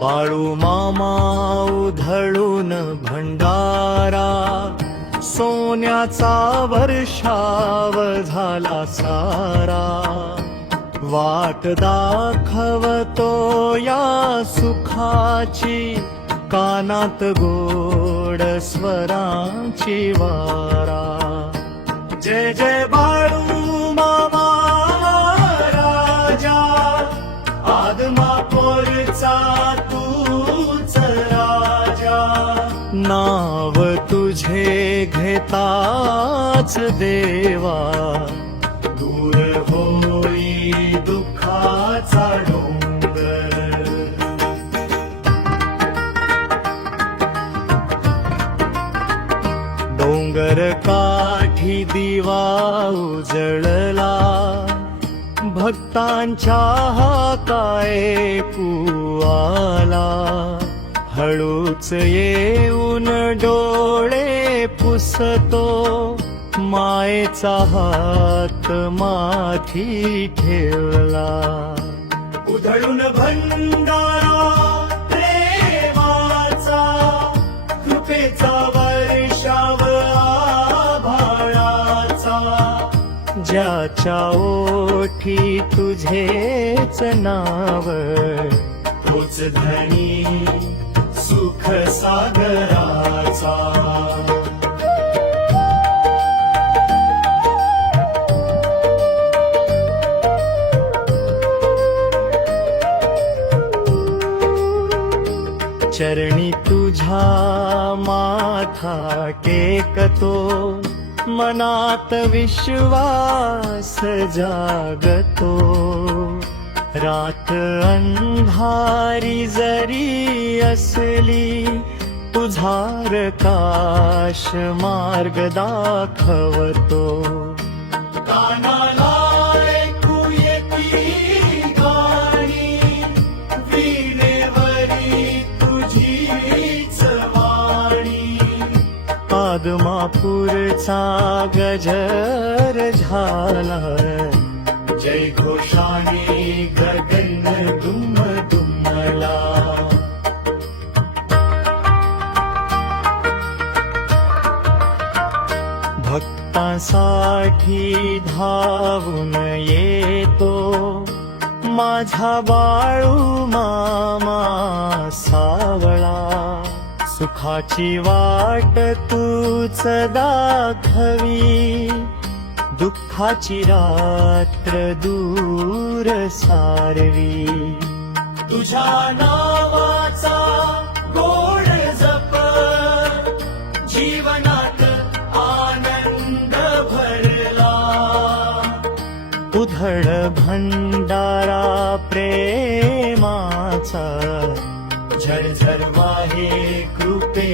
बाळू मामा उधळून भंडारा, सोन्याचा वर्षाव झाला सारा. वाट दाखवतो या सुखाची, कानात गोड स्वरांची वारा. जय जय बाळू मामा राजा, आदमापूरचा तूच राजा. नाव तुझे घेताच देवा, दूर होई दुःखाचा डोंगर. डोंगर काठी दिवा उजळला, भक्तांच्या हाकाय पुआला. हळूच येऊन डोळे पुसतो, मायेचा हात माथी ठेवला. उधळून भंडारा प्रेमाचा, कृपेचा वर्षाव आभाळाचा. ज्याच्या ओठी तुझेच नाव, तोच धनी सुख सागराचा. चरणी तुझा माथा टेकतो, मनात विश्वास जागतो. रात अंधारी जरी असली, तुझा प्रकाश मार्ग दाखवतो. कानाला ऐकू येती गाणी, वीणेवरी तुझीच वाणी. आदमापूरचा गजर झाला, जय घोषाने गगन दुम दुमला. भक्तांसाठी धावून येतो, माझा बाळू मामा सावळा. सुखाची वाट तूच दाखवी, दुःखाची रात्र दूर सारवी. तुझ्या नावाचा गोड जप, जीवनात आनंद भरला. उधळ भंडारा प्रेमाचा, झरझर वाहे कृपे